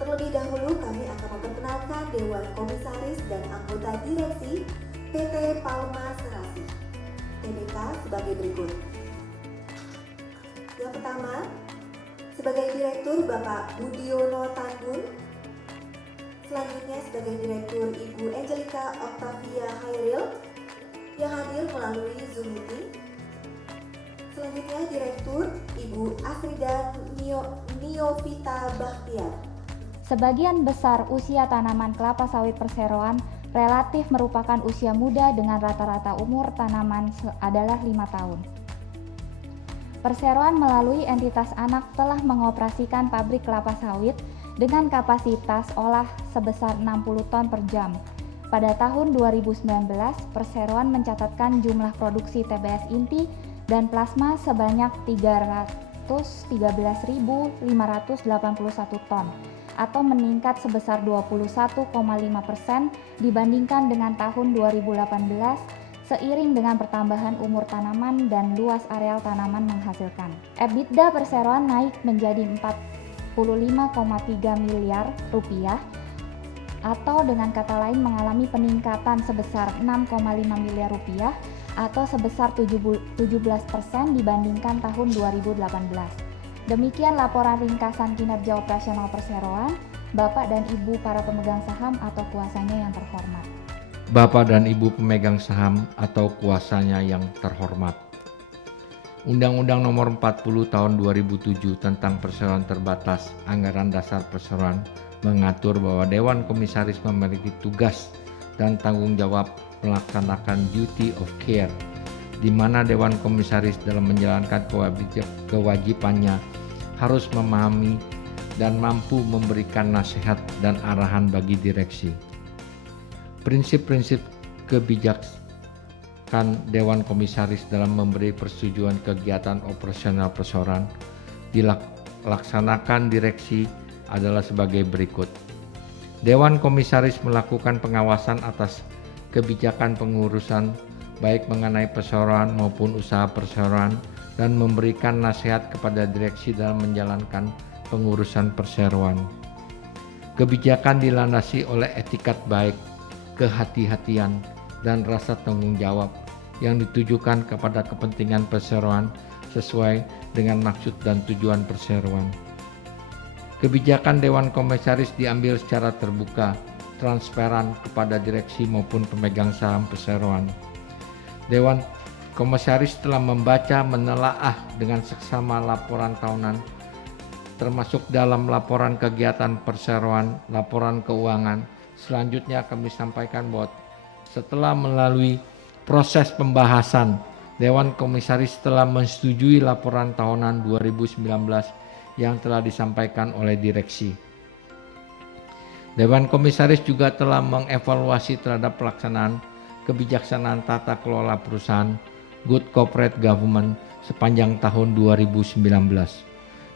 Terlebih dahulu kami akan memperkenalkan Dewan Komisaris dan anggota Direksi PT Palma Serasi Tbk sebagai berikut. Yang pertama, sebagai Direktur Bapak Budiono Tanggun. Selanjutnya sebagai Direktur Ibu Angelica Octavia Hairil yang hadir melalui Zoom meeting. Selanjutnya Direktur Ibu Afrida Niovita Bahtiar. Sebagian besar usia tanaman kelapa sawit perseroan relatif merupakan usia muda dengan rata-rata umur tanaman adalah 5 tahun. Perseroan melalui entitas anak telah mengoperasikan pabrik kelapa sawit dengan kapasitas olah sebesar 60 ton per jam. Pada tahun 2019, Perseroan mencatatkan jumlah produksi TBS inti dan plasma sebanyak 313.581 ton atau meningkat sebesar 21,5% dibandingkan dengan tahun 2018 seiring dengan pertambahan umur tanaman dan luas areal tanaman menghasilkan. EBITDA Perseroan naik menjadi 45,3 miliar rupiah atau dengan kata lain mengalami peningkatan sebesar 6,5 miliar rupiah atau sebesar 17% dibandingkan tahun 2018. Demikian laporan ringkasan kinerja operasional Perseroan. Bapak dan Ibu para pemegang saham atau kuasanya yang terhormat. Bapak dan Ibu pemegang saham atau kuasanya yang terhormat. Undang-Undang Nomor 40 Tahun 2007 tentang Perseroan Terbatas Anggaran Dasar Perseroan mengatur bahwa Dewan Komisaris memiliki tugas dan tanggung jawab melaksanakan duty of care, di mana Dewan Komisaris dalam menjalankan kewajibannya harus memahami dan mampu memberikan nasihat dan arahan bagi direksi. Prinsip-prinsip kebijakan Dewan Komisaris dalam memberi persetujuan kegiatan operasional perseroan dilaksanakan direksi adalah sebagai berikut. Dewan Komisaris melakukan pengawasan atas kebijakan pengurusan baik mengenai perseroan maupun usaha perseroan dan memberikan nasihat kepada direksi dalam menjalankan pengurusan perseroan. Kebijakan dilandasi oleh etikat baik, kehati-hatian, dan rasa tanggung jawab yang ditujukan kepada kepentingan perseroan sesuai dengan maksud dan tujuan perseroan. Kebijakan Dewan Komisaris diambil secara terbuka, transparan kepada direksi maupun pemegang saham perseroan. Dewan Komisaris telah membaca, menelaah dengan seksama laporan tahunan, termasuk dalam laporan kegiatan perseroan, laporan keuangan. Selanjutnya kami sampaikan bahwa setelah melalui proses pembahasan, Dewan Komisaris telah menyetujui laporan tahunan 2019 yang telah disampaikan oleh direksi. Dewan Komisaris juga telah mengevaluasi terhadap pelaksanaan kebijaksanaan tata kelola perusahaan Good Corporate Government sepanjang tahun 2019.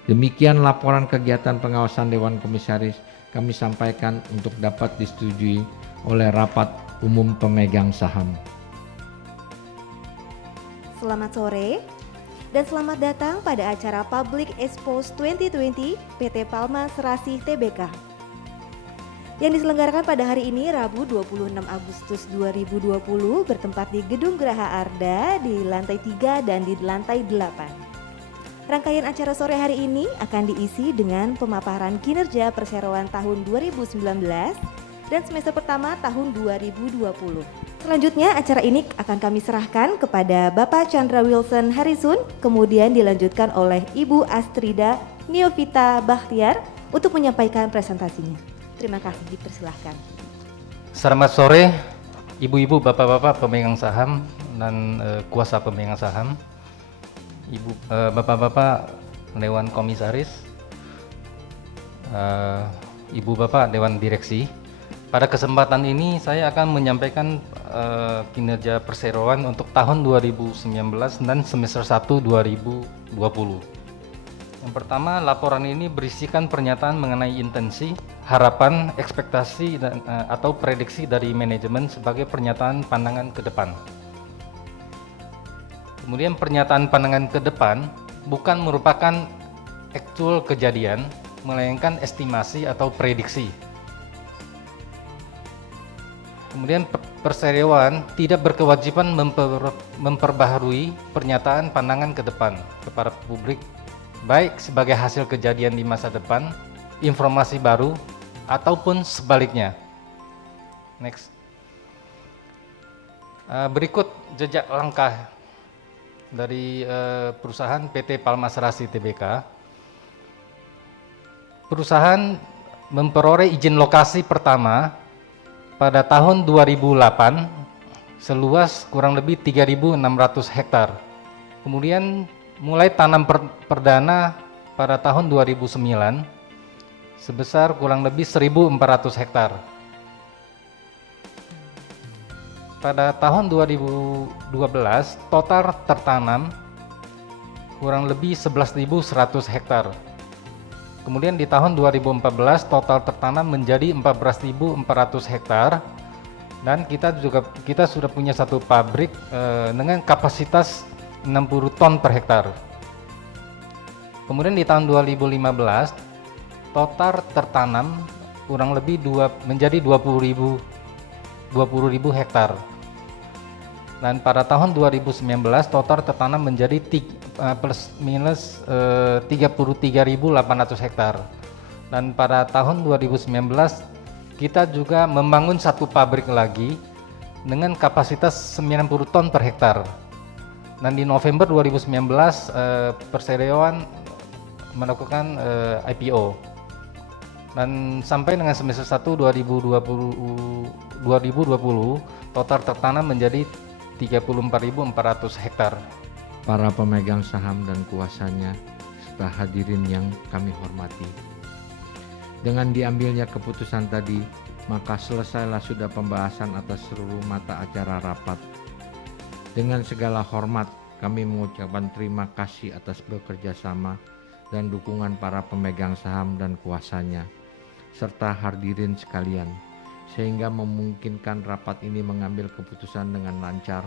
Demikian laporan kegiatan pengawasan Dewan Komisaris kami sampaikan untuk dapat disetujui oleh rapat umum pemegang saham. Selamat sore dan selamat datang pada acara Public Expose 2020 PT Palma Serasi Tbk yang diselenggarakan pada hari ini Rabu 26 Agustus 2020 bertempat di Gedung Geraha Arda di lantai 3 dan di lantai 8. Rangkaian acara sore hari ini akan diisi dengan pemaparan kinerja perseroan tahun 2019 dan semester pertama tahun 2020. Selanjutnya acara ini akan kami serahkan kepada Bapak Chandra Wilson Harisun, kemudian dilanjutkan oleh Ibu Astrida Niovita Bahtiar untuk menyampaikan presentasinya. Terima kasih, dipersilahkan. Selamat sore Ibu-ibu, Bapak-bapak pemegang saham dan kuasa pemegang saham, Bapak-bapak Dewan Komisaris, Ibu Bapak Dewan Direksi. Pada kesempatan ini saya akan menyampaikan kinerja perseroan untuk tahun 2019 dan semester 1 2020. Yang pertama, laporan ini berisikan pernyataan mengenai intensi, harapan, ekspektasi dan atau prediksi dari manajemen sebagai pernyataan pandangan ke depan. Kemudian pernyataan pandangan ke depan bukan merupakan aktual kejadian, melainkan estimasi atau prediksi. Kemudian perseroan tidak berkewajiban memperbaharui pernyataan pandangan ke depan kepada publik, baik sebagai hasil kejadian di masa depan, informasi baru, ataupun sebaliknya. Next. Berikut jejak langkah dari perusahaan PT Palma Serasi Tbk. Perusahaan memperoleh izin lokasi pertama pada tahun 2008 seluas kurang lebih 3.600 hektar. Kemudian mulai tanam perdana pada tahun 2009 sebesar kurang lebih 1.400 hektar. Pada tahun 2012 total tertanam kurang lebih 11.100 hektar. Kemudian di tahun 2014 total tertanam menjadi 14.400 hektar dan kita sudah punya satu pabrik dengan kapasitas 60 ton per hektar. Kemudian di tahun 2015 total tertanam kurang lebih menjadi 20.000 hektar. Dan pada tahun 2019 total tertanam menjadi plus minus 33.800 hektar. Dan pada tahun 2019 kita juga membangun satu pabrik lagi dengan kapasitas 90 ton per hektar. Dan di November 2019 Perseroan melakukan IPO. Dan sampai dengan semester 1 2020 total tertanam menjadi 34.400 hektar. Para pemegang saham dan kuasanya, serta hadirin yang kami hormati. Dengan diambilnya keputusan tadi, maka selesailah sudah pembahasan atas seluruh mata acara rapat. Dengan segala hormat, kami mengucapkan terima kasih atas bekerja sama dan dukungan para pemegang saham dan kuasanya, serta hadirin sekalian, sehingga memungkinkan rapat ini mengambil keputusan dengan lancar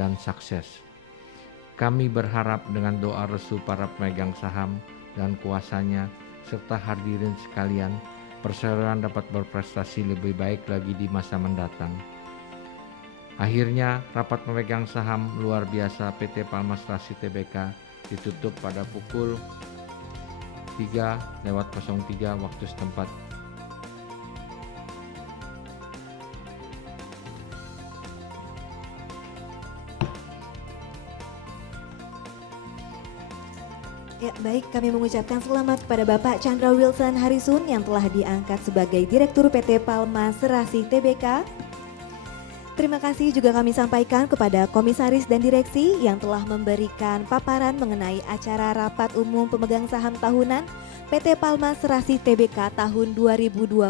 dan sukses. Kami berharap dengan doa restu para pemegang saham dan kuasanya serta hadirin sekalian, Perseroan dapat berprestasi lebih baik lagi di masa mendatang. Akhirnya, rapat pemegang saham luar biasa PT Palma Serasi Tbk ditutup pada pukul 3:03 waktu setempat. Ya, baik, kami mengucapkan selamat kepada Bapak Chandra Wilson Harisun yang telah diangkat sebagai Direktur PT Palma Serasi Tbk. Terima kasih juga kami sampaikan kepada Komisaris dan Direksi yang telah memberikan paparan mengenai acara Rapat Umum Pemegang Saham Tahunan PT Palma Serasi Tbk tahun 2020.